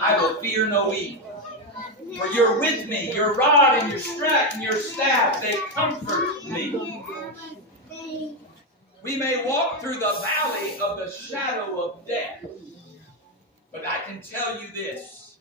I will fear no evil. For you're with me, your rod and your staff, they comfort me. We may walk through the valley of the shadow of death, but I can tell you this.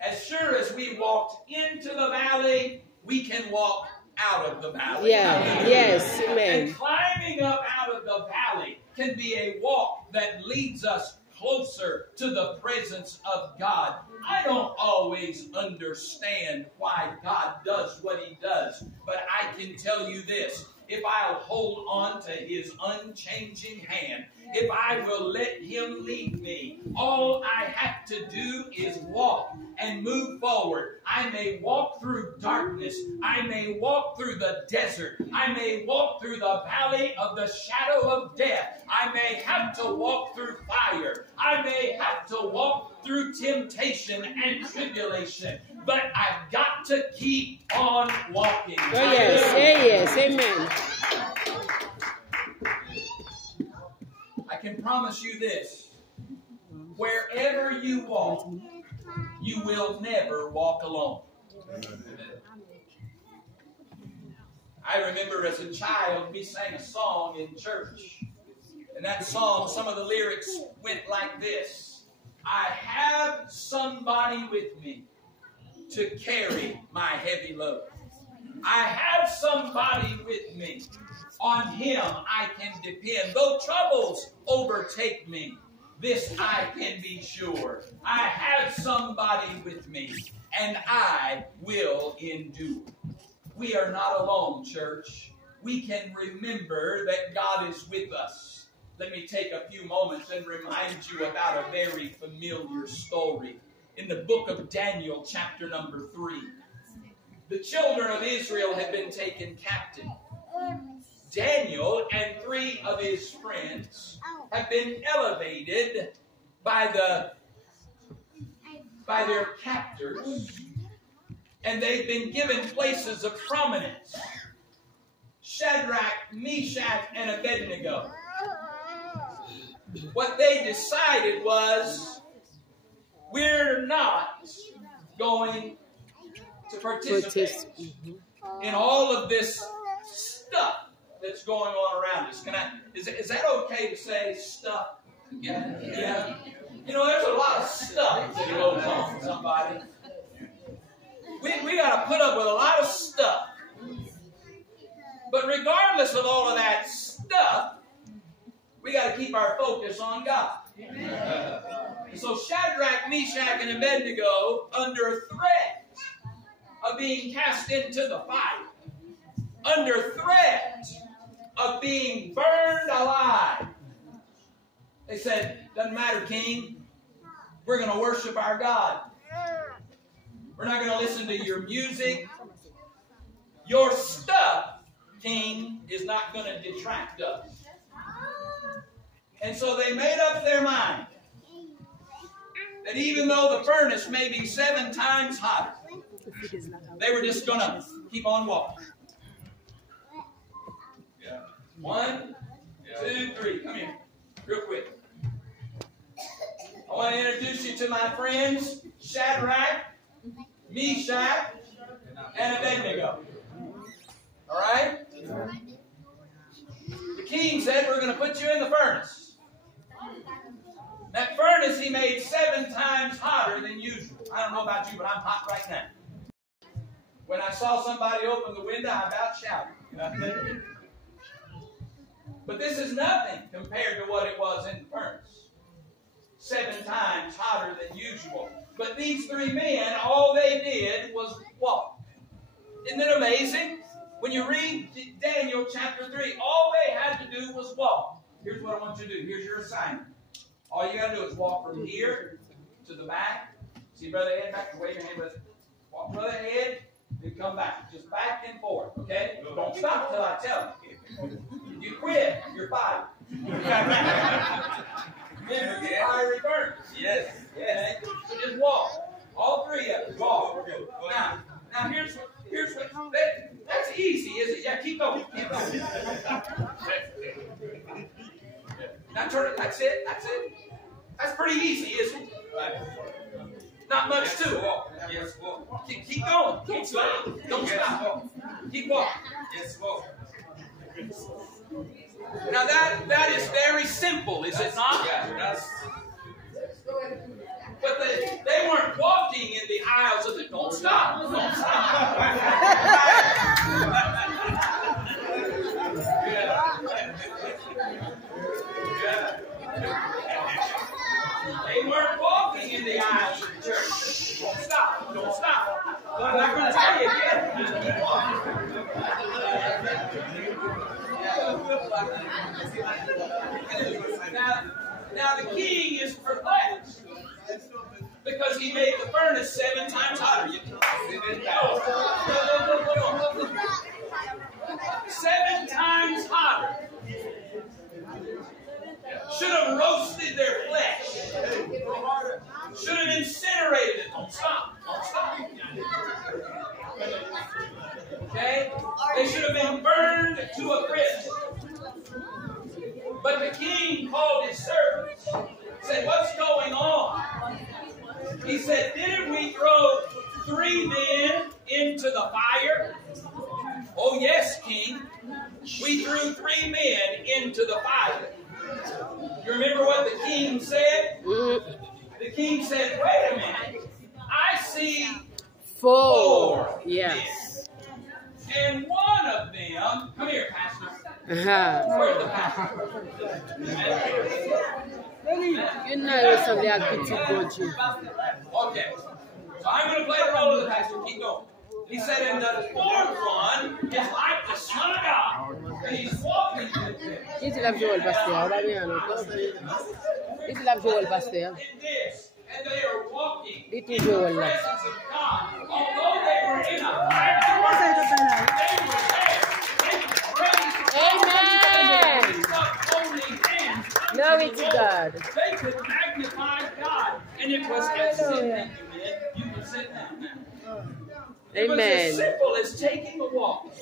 As sure as we walked into the valley, we can walk out of the valley. Yeah. Yes. Amen. And climbing up out of the valley can be a walk that leads us closer to the presence of God. I don't always understand why God does what He does, but I can tell you this. If I'll hold on to His unchanging hand, if I will let Him lead me, all I have to do is walk and move forward. I may walk through darkness. I may walk through the desert. I may walk through the valley of the shadow of death. I may have to walk through fire. I may have to walk through temptation and tribulation. But I've got to keep on walking. Oh, yes. Yes. Amen. I can promise you this. Wherever you walk, you will never walk alone. I remember as a child, we sang a song in church. And that song, some of the lyrics went like this. I have somebody with me to carry my heavy load. I have somebody with me. On Him I can depend. Though troubles overtake me, this I can be sure. I have somebody with me, and I will endure. We are not alone, church. We can remember that God is with us. Let me take a few moments and remind you about a very familiar story. In the book of Daniel, chapter number 3. The children of Israel had been taken captive. Daniel and 3 of his friends have been elevated by their captors, and they've been given places of prominence. Shadrach, Meshach, and Abednego. What they decided was, we're not going to participate in all of this stuff that's going on around us. Is that okay to say stuff? Yeah. You know, there's a lot of stuff that goes on with somebody. We got to put up with a lot of stuff. But regardless of all of that stuff, we got to keep our focus on God. So Shadrach, Meshach, and Abednego, under threat of being cast into the fire, under threat of being burned alive, they said, doesn't matter, King. We're going to worship our God. We're not going to listen to your music. Your stuff, King, is not going to detract us. And so they made up their mind that even though the furnace may be 7 times hotter, they were just going to keep on walking. 1, 2, 3. Come here. Real quick. I want to introduce you to my friends, Shadrach, Meshach, and Abednego. All right? The king said, we're going to put you in the furnace. That furnace he made 7 times hotter than usual. I don't know about you, but I'm hot right now. When I saw somebody open the window, I about shouted. But this is nothing compared to what it was in the furnace. 7 times hotter than usual. But these 3 men, all they did was walk. Isn't it amazing? When you read Daniel chapter 3, all they had to do was walk. Here's what I want you to do. Here's your assignment. All you got to do is walk from here to the back. See Brother Ed back? Wave your hand, brother. Walk Brother Ed, then come back. Just back and forth, okay? Don't stop till I tell you. If you quit, you're fired. Remember, fiery burn. Yes. Yes. So just walk. All 3 of you. Walk. Now here's what that's easy, is it? Yeah, keep going. Keep going. Now turn it. That's it. That's pretty easy, isn't it? Right. much to it. Keep going. Keep going. Don't stop. Keep walking. Now that is very simple, is it not? But they weren't walking in the aisles of the don't stop. Don't stop. They weren't walking in the aisles of the church. Don't stop. Don't stop. I'm not going to tell you again. Keep walking. Now the king is perplexed because he made the furnace 7 times hotter. 7 times hotter. Should have roasted their flesh. Should have incinerated it. Don't stop. Don't stop. Okay? They should have been burned to a crisp. But the king called his servants, said, "What's going on?" He said, "Didn't we throw 3 men into the fire?" "Oh, yes, king. We threw 3 men into the fire." You remember what the king said? The king said, "Wait a minute. I see 4 Yes. men. And one of them," come here, Pastor. Where's the pastor? You know something I could do. Okay. So I'm going to play the role of the pastor. Keep going. He said, "And the 4th one is like the Son of God. And he's walking with them." It's like Joel Pastor. It's like Joel Pastor. In this, and they are walking It in is the Joel. presence of God. Although they were in a fire, they were there. They praised Amen. holy hands. Glory to God. They could magnify God. And it was as simple. You can sit down now. It was as Amen. simple as taking a walk